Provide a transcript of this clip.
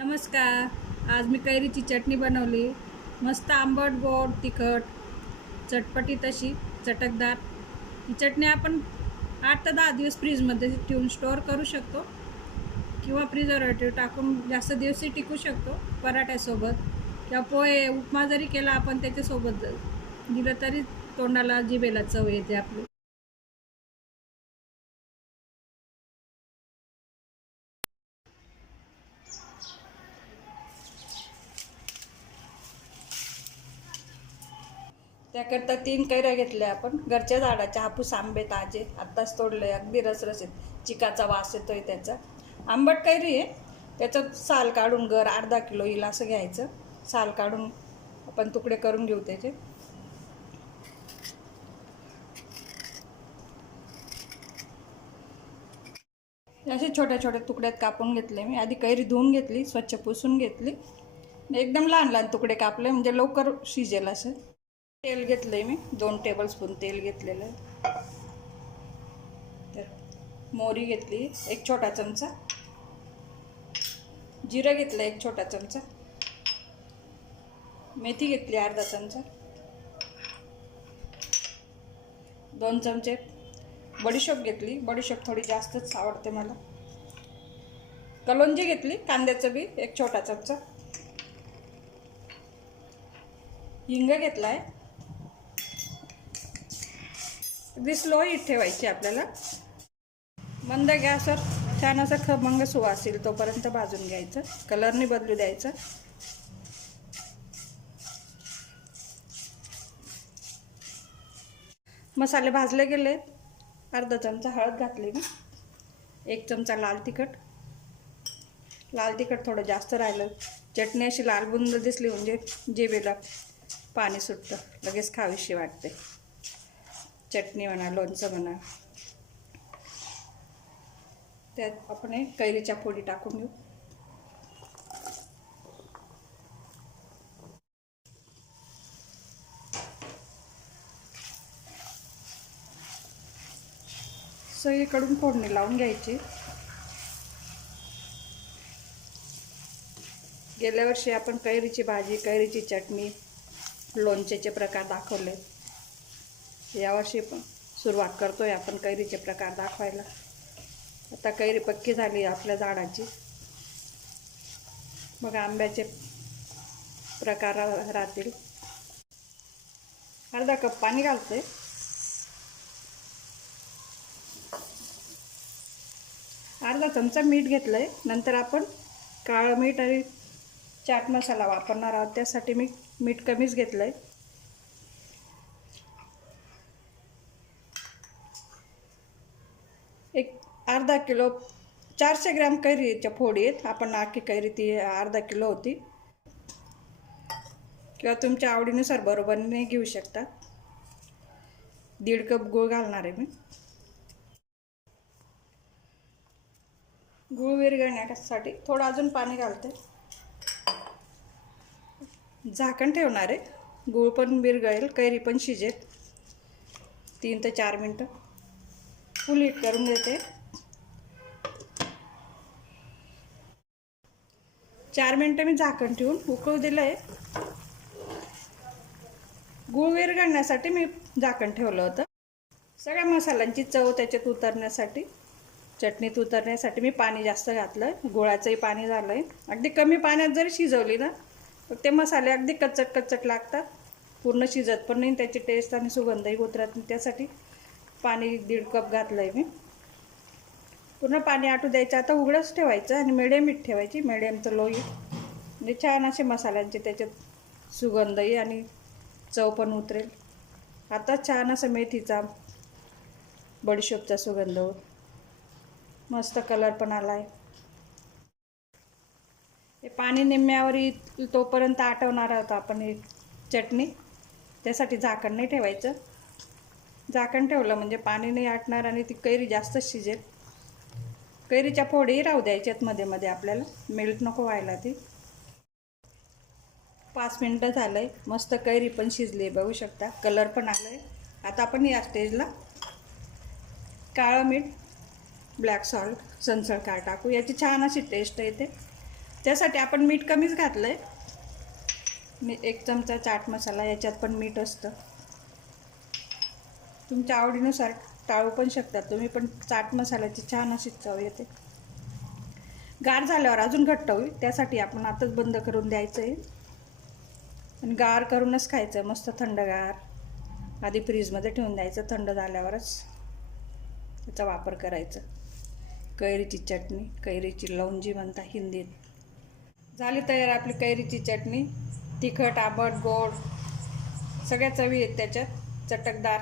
नमस्कार. आज मी कैरीची चटणी बनवली. मस्त आंबट गोड तिखट चटपटी तशी चटकदार. ही चटणी आपण आठ ते दहा दिवस फ्रीजमध्ये ठेवून स्टोअर करू शकतो. किंवा प्रिझर्वेटिव्ह टाकून जास्त दिवसही टिकू शकतो पराठ्यासोबत. किंवा पोहे उपमा जरी केला आपण त्याच्यासोबत दिलं तरी तोंडाला जिभेला चव येते आपली. त्याकरता तीन कैऱ्या घेतल्या आपण. घरच्या झाडाच्या हापूस आंबे ताजे. आत्ताच तोडले अगदी रसरशीत चिकाचा वास येतोय त्याचा. आंबट कैरी आहे. त्याचं साल काढून घर अर्धा किलो येईल असं घ्यायचं. साल काढून आपण तुकडे करून घेऊ त्याचे. असे छोट्या छोट्या तुकड्यात कापून घेतले मी. आधी कैरी धुवून घेतली स्वच्छ पुसून घेतली. एकदम लहान लहान तुकडे कापले म्हणजे लवकर शिजेल असं. तेल घेतलंय मी. दोन टेबलस्पून तेल घेतलेलं आहे. तर मोहरी घेतली एक छोटा चमचा. जिरं घेतलं एक छोटा चमचा. मेथी घेतली अर्धा चमचा. दोन चमचे बडीशोप घेतली. बडीशोप थोडी जास्तच आवडते मला. कलोंजी घेतली कांद्याचं बी एक छोटा चमचा. हिंग घेतला आहे अगदी स्लो हीट ठेवायची आपल्याला. मंद गॅसवर छान असा खमंग सुवास येईल तोपर्यंत भाजून घ्यायचं. कलरने बदलू द्यायचं. मसाले भाजले गेले. अर्धा चमचा हळद घातली मी. एक चमचा लाल तिखट. लाल तिखट थोडं जास्त राहिलं. चटणी अशी लाल बुंद दिसली म्हणजे जेबेला पाणी सुटतं. लगेच खावीशी वाटते. चटणी म्हणा लोणचं म्हणा. त्यात आपण हे कैरीच्या फोडी टाकून घेऊ सगळीकडून फोडणी लावून घ्यायची. गेल्या वर्षी आपण कैरीची भाजी कैरीची चटणी लोणचेचे प्रकार दाखवले यावर्षी पण सुरुवात करतो आहे आपण कैरीचे प्रकार दाखवायला. आता कैरी पक्की झाली आपल्या झाडाची. मग आंब्याचे प्रकार राहतील. अर्धा कप पाणी घालते अर्धा चमचा मीठ घेतलं आहे नंतर आपण काळं मीठ आणि चाट मसाला वापरणार आहोत. त्यासाठी मी मीठ कमीच घेतलं आहे एक अर्धा किलो चारशे ग्रॅम कैरीच्या फोडी आहेत. आपण आखी कैरी ती अर्धा किलो होती. किंवा तुमच्या आवडीनुसार बरोबरीने घेऊ शकता. दीड कप गूळ घालणार आहे मी. गूळ विरघळण्यासाठी थोडं अजून पाणी घालते. झाकण ठेवणार आहे. गूळ पण विरघळेल कैरी पण शिजेल. तीन ते चार मिनटं. फुल हीट करून देते चार मिनटं मी झाकण ठेवून उकळू दिलं आहे गुळ विरघळण्यासाठी मी झाकण ठेवलं होतं. सगळ्या मसाल्यांची चव त्याच्यात उतरण्यासाठी चटणीत उतरण्यासाठी मी पाणी जास्त घातलं आहे गुळाचंही पाणी झालं आहे अगदी कमी पाण्यात जरी शिजवली ना तर ते मसाले अगदी कच्चट कच्चट लागतात. पूर्ण शिजत पण नाही त्याची टेस्ट आणि सुगंधही उतरत नाही. त्यासाठी पाणी दीड कप घातलं आहे मी. पूर्ण पाणी आटू द्यायचं आता उघडंच ठेवायचं आणि मिडियम मीठ ठेवायची. मिडियमचं तर लो म्हणजे छान असे मसाल्यांचे त्याच्यात सुगंधही आणि चव पण उतरेल. आता छान असं मेथीचा बडीशोपचा सुगंध. मस्त कलर पण आला आहे हे पाणी निम्म्यावर येईल तोपर्यंत आटवणार आहोत आपण ही चटणी. त्यासाठी झाकण नाही ठेवायचं. झाकण ठेवलं म्हणजे पाणी नाही आटणार आणि ती कैरी जास्त शिजेल. कैरीच्या फोडीही राहू द्यायच्यात मध्ये मध्ये आपल्याला. मेल्ट नको व्हायला ती. पाच मिनटं झालं आहे मस्त कैरी पण शिजली आहे बघू शकता. कलर पण आला आहे आता आपण या स्टेजला काळं मीठ ब्लॅक सॉल्ट सनसळ काळ टाकू. याची छान अशी टेस्ट येते. त्यासाठी आपण मीठ कमीच घातलं आहे मी एक चमचा चाट मसाला याच्यात पण मीठ असतं. तुमच्या आवडीनुसार टाळू पण शकतात तुम्ही पण चाट मसाल्याची छान अशी चव येते. गार झाल्यावर अजून घट्ट होईल त्यासाठी आपण आताच बंद करून द्यायचं आहे आणि गार करूनच खायचं मस्त थंडगार आधी फ्रीजमध्ये ठेवून द्यायचं थंड झाल्यावरच त्याचा वापर करायचा. कैरीची चटणी कैरीची लवंजी म्हणता हिंदीत. झाली तयार आपली कैरीची चटणी. तिखट आंबट गोड सगळ्या चवी आहेत त्याच्यात. चटकदार.